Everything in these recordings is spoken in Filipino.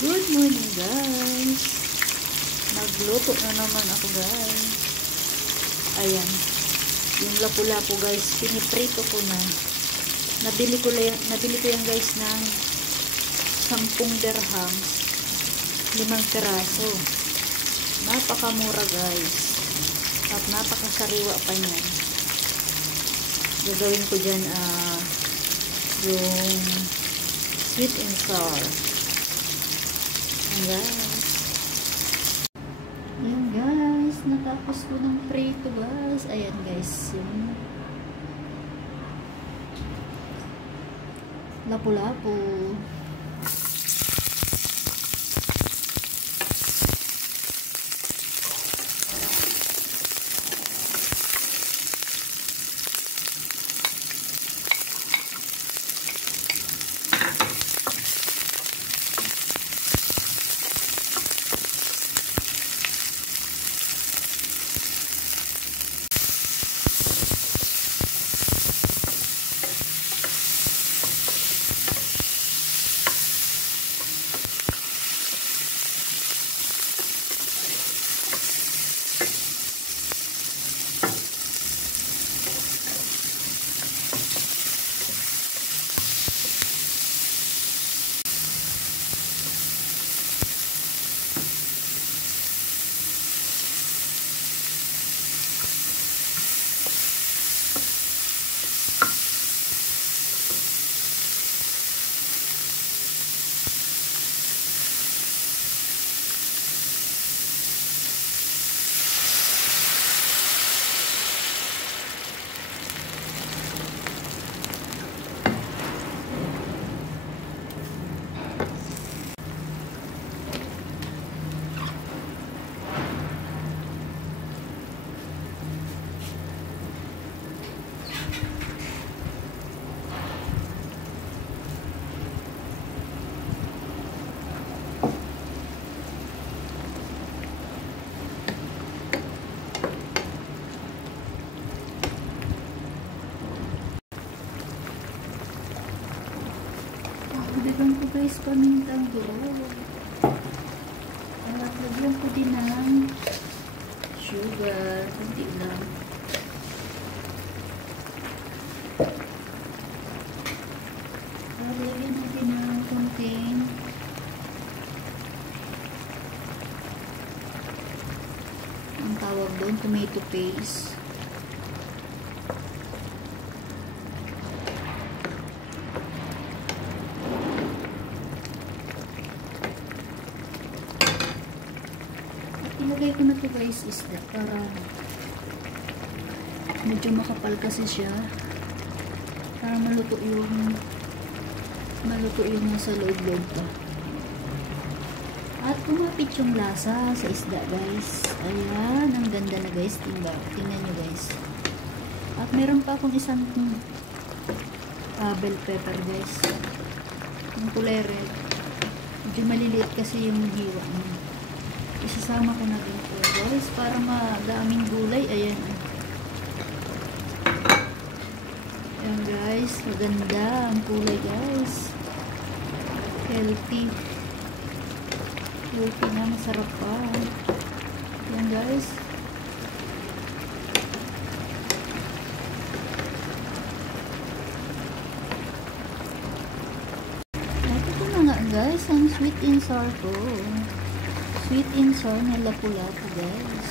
Good morning guys. Nagluto na naman ako guys. Ayan. Yung lapu-lapu guys, piniprito ko na. Nabili ko yan guys ng 10 dirhams. 5 piraso. Napakamura guys. At napakasariwa pa niyan. Gagawin ko dyan yung sweet and sour. Ayan guys, natapos ko ng prito guys. Ayan guys, yung lapu-lapu. Lagyan ko guys pamintang dilaw. At lagyan ko din ng sugar. Kunti lang. At lagyan natin ng konting ang tawag doon, tomato paste. Ilagay ko na to guys isda para medyo makapal kasi siya para maluto yung nasa loob-loob pa. At kumapit yung lasa sa isda guys. Ayan, ang ganda na guys. Tingnan nyo guys. At meron pa akong isang bell pepper guys. Yung kulay red. Medyo maliliit kasi yung hiwa niya. Isasama ko na din ito guys para madaming gulay. Ayan. Ayan guys, maganda ang kulay guys. Healthy na, masarap pa. Ayan guys. Ito na nga guys ang sweet and sour ko. Sweet and sour na lapu-lapu guys.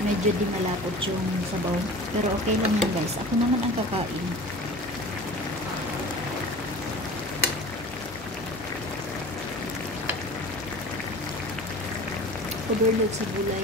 Medyo di malapot yung sabaw. Pero okay lang yan guys. Ako naman ang kakain. Overload sa gulay.